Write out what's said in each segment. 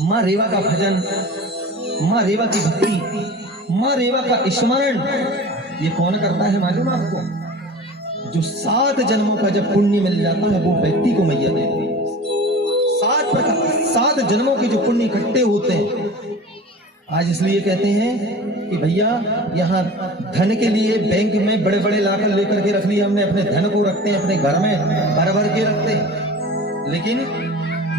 माँ रेवा का भजन, माँ रेवा की भक्ति, माँ रेवा का स्मरण ये कौन करता है मालूम आपको? जो 7 जन्मों का जब पुण्य मिल जाता है वो व्यक्ति को मैया देती है। 7 जन्मों के जो पुण्य इकट्ठे होते हैं। आज इसलिए कहते हैं कि भैया यहाँ धन के लिए बैंक में बड़े बड़े लाकर लेकर के रख लिया हमने, अपने धन को रखते हैं अपने घर में भर भर के रखते हैं, लेकिन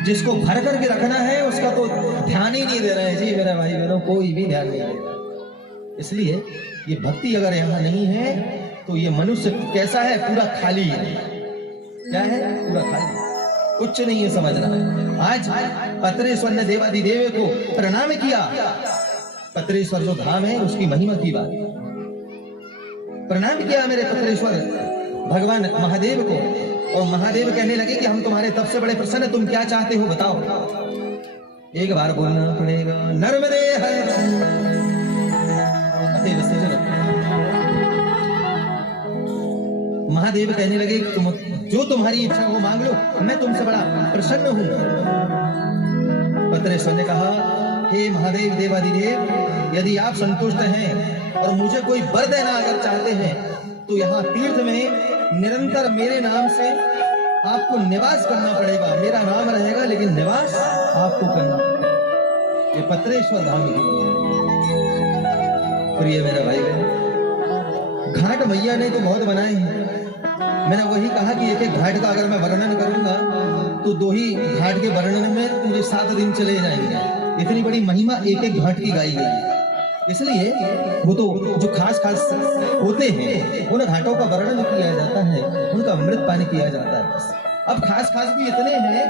जिसको भर करके रखना है उसका तो ध्यान ही नहीं दे रहे हैं जी मेरा भाई बहनों, कोई भी ध्यान नहीं दे रहा। इसलिए ये भक्ति अगर यहाँ नहीं है तो ये मनुष्य कैसा है? पूरा खाली है। क्या है? पूरा खाली, कुछ नहीं है समझना। आज पत्रेश्वर ने देवाधिदेव को प्रणाम किया। पत्रेश्वर जो धाम है उसकी महिमा की बात, प्रणाम किया मेरे पत्रेश्वर भगवान महादेव को, और महादेव कहने लगे कि हम तुम्हारे तब से बड़े प्रसन्न हैं, तुम क्या चाहते हो बताओ। एक बार बोलना पड़ेगा, नर्मदे है। महादेव कहने लगे तुम जो तुम्हारी इच्छा हो मांग लो, मैं तुमसे बड़ा प्रसन्न हूं। पत्रेश्वर ने कहा, हे महादेव देवाधिदेव, यदि आप संतुष्ट हैं और मुझे कोई वर देना अगर चाहते हैं तो यहाँ तीर्थ में निरंतर मेरे नाम से आपको निवास करना पड़ेगा। मेरा नाम रहेगा लेकिन निवास आपको करना पड़ेगा। ये पत्रेश्वर धाम की प्रिय मेरा भाई बहन, घाट मैया ने तो बहुत बनाए हैं। मैंने वही कहा कि एक एक घाट का अगर मैं वर्णन करूंगा तो 2 ही घाट के वर्णन में मुझे 7 दिन चले जाएंगे। इतनी बड़ी महिमा एक एक घाट की गाई गई। इसलिए वो तो जो खास खास होते हैं उन घाटों का वर्णन किया जाता है, उनका अमृत पानी किया जाता है। अब खास खास भी इतने हैं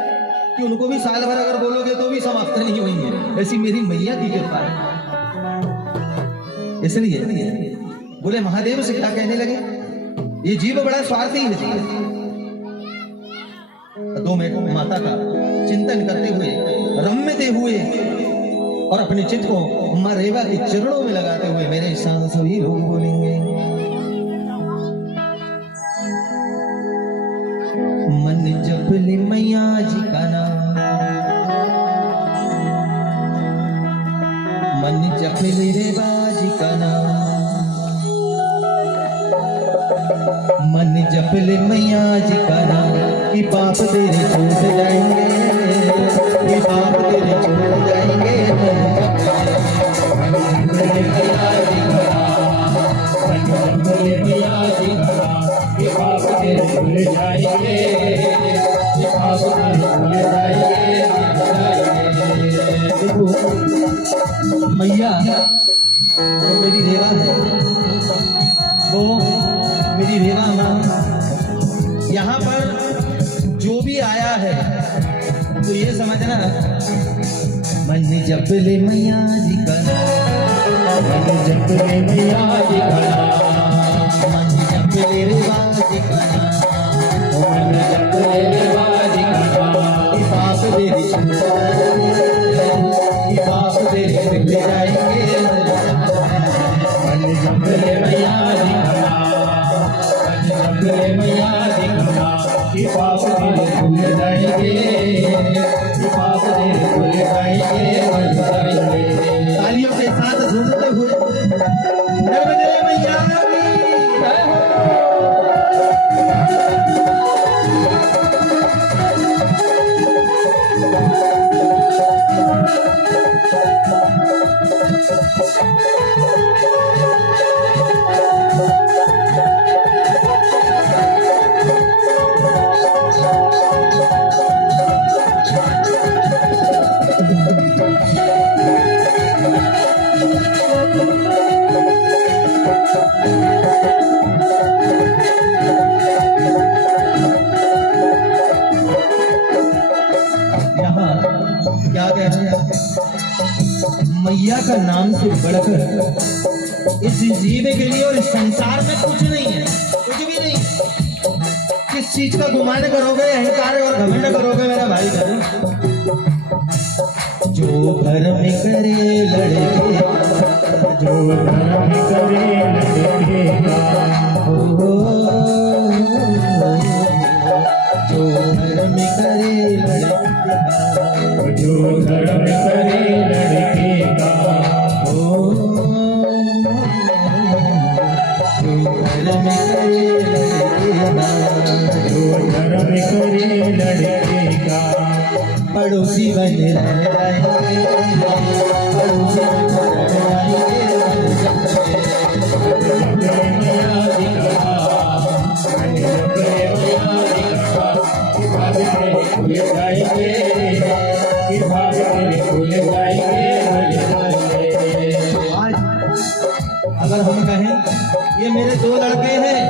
कि उनको भी साल भर अगर बोलोगे तो भी समाप्त नहीं होंगे, ऐसी मेरी मैया की कृपा है। इसलिए बोले महादेव से क्या कहने लगे, ये जीव बड़ा स्वार्थी है जी। 2 मिनट माता का चिंतन करते हुए, रम्यते हुए और अपने चित्त को माँ रेवा के चरणों में लगाते हुए मेरे साथ सभी लोग बोलेंगे, मन जप ले मैया जी का नाम, मन जप ले रेवा जी का नाम, मन जप ले मैया जी का नाम, कि पाप तेरे छूट जाएंगे, कि पाप तेरे छूट जाएंगे। मैया वो मेरी रेवा है, वो मेरी रेवा माँ। यहाँ पर जो भी आया है तो ये समझना, मन जप ले मैया जी का नाम, मन जप ले मैया जी का नाम, मन जप ले रेवा जी का नाम, मन जप ले रेवा जी का नाम, कि पाप तेरे छूट जाएंगे, मन जप ले मैया जी का नाम, मन जप ले मैया जी का नाम, कि पाप तेरे छूट जाएंगे, कि पाप तेरे छूट जाएंगे। तालियों के साथ झूमते हुए नर्मदे मैया की जय हो। मैया का नाम से बढ़कर इस जीव के लिए और इस संसार में कुछ नहीं है, कुछ भी नहीं। किस चीज का गुमान करोगे, अहंकार और घमंड करोगे मेरा भाई बहन? जो धर्म करे लड़के, जो धर्म करे लड़के, जो धर्म करे लड़के, जो धर्म करे लड़के का, ओ जो धर्म करे लड़के का, जो धर्म करे लड़के का, पड़ोसी बन जाएंगे, पड़ोसी बन जाएंगे, आज अगर हम कहें ये मेरे दो लड़के हैं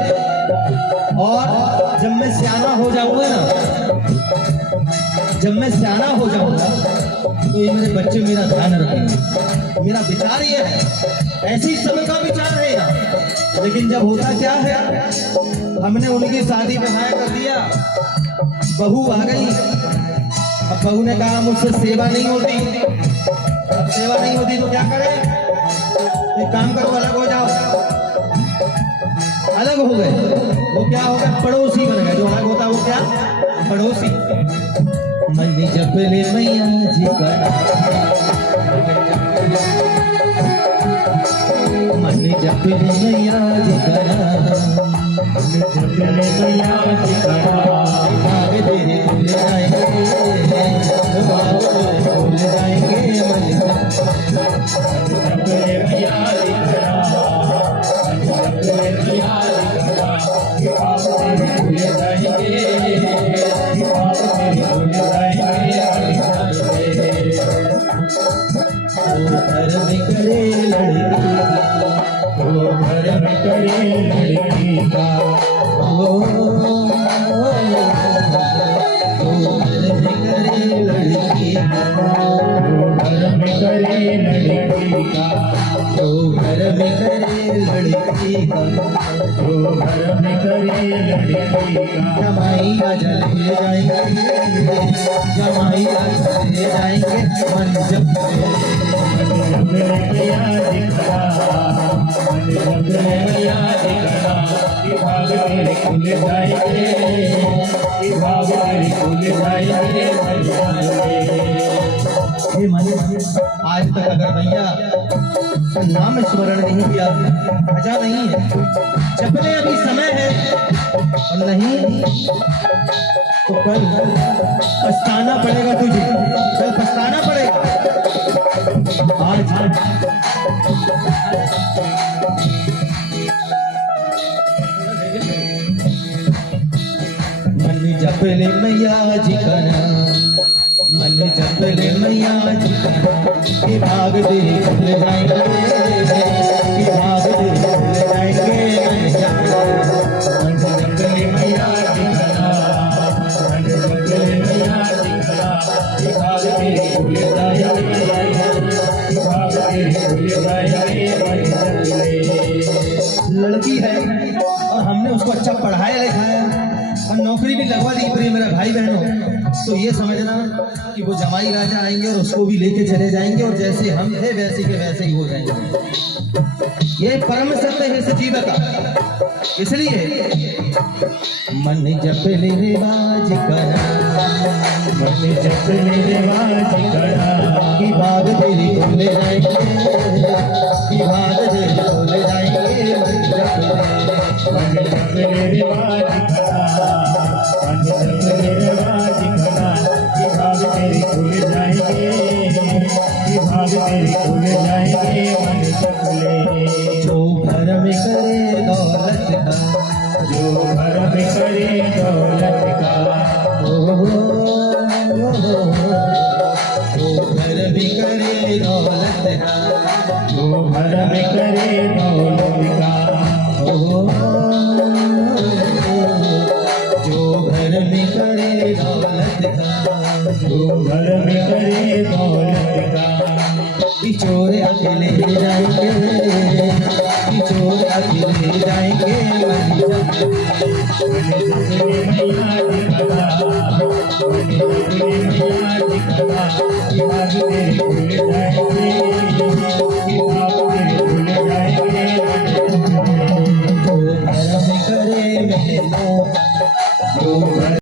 और जब मैं सियाना हो जाऊंगा ना, जब मैं सियाना हो जाऊंगा तो ये मेरे बच्चे मेरा ध्यान रखेंगे। मेरा विचार ये है, ऐसे ही सबका विचार है यार। लेकिन जब होता क्या है, हमने उनकी शादी विवाह कर दिया, बहू आ गई। अब बहू ने कहा मुझसे सेवा नहीं होती, अब सेवा नहीं होती तो क्या करें, एक काम करो अलग हो जाओ। अलग हो गए, वो क्या हो गया, पड़ोसी बन गए। जो अलग होता वो क्या, पड़ोसी। मन जप ले मैया जी का, मन जप ले मैया जी का, जब मैया भाग तेरे खुल जाएंगे, भाग तेरे खुल जाएंगे। मन धर्म करे लड़की, वो धर्म करे लड़की का, धर्म करे लड़की का, वो धर्म करे लड़की का, तो धर्म करे लड़की का, वो धर्म करे लड़की का, जमाई अजल ले जाएंगे, जमाई अजल ले जाएंगे। मन जब हे मन, आज तक अगर भैया नाम स्मरण नहीं किया, मजा नहीं है। जपने अभी समय है और नहीं तो कल पछताना पड़ेगा तुझे, कल पछताना पड़ेगा। आज मन जप ले मैया जी का नाम, मन जप ले मैया जी का नाम, कि भाग तेरे खुल जाएंगे, कि भाग तेरे खुल जाएंगे। मन जप ले मैया जी का नाम, लड़की है और हमने उसको अच्छा पढ़ाया लिखाया और नौकरी भी लगवा दी प्रिय मेरा भाई बहनों, तो ये समझना कि वो जमाई राजा आएंगे और उसको भी लेके चले जाएंगे और जैसे हम थे वैसे के वैसे ही हो जाएंगे। ये परम सत्य है इस जीव का। इसलिए मन जप ले रिवाज करा, मन जप ले रिवाज करा, कि भाग तेरी खुल जाएंगे, कि भाग तेरी खुल जाएंगे। मन जप ले मन जप ले रिवाज करा, मन जप ले रिवाज करा, कि भाग तेरी खुल जाएंगे, कि भाग तेरी खुल जाएंगे। मन जप ले जो घर में करे दौलत का, जो घर में करे दौलत का, जो घर में करे दौलत का, जो घर में करे दौलत का, जो घर में करे दौलत का, जो घर में करे दौलत का, किशोर अकेले जाएंगे, किशोर अकेले जाएंगे। मन जप जो घर में करे मेला, जो घर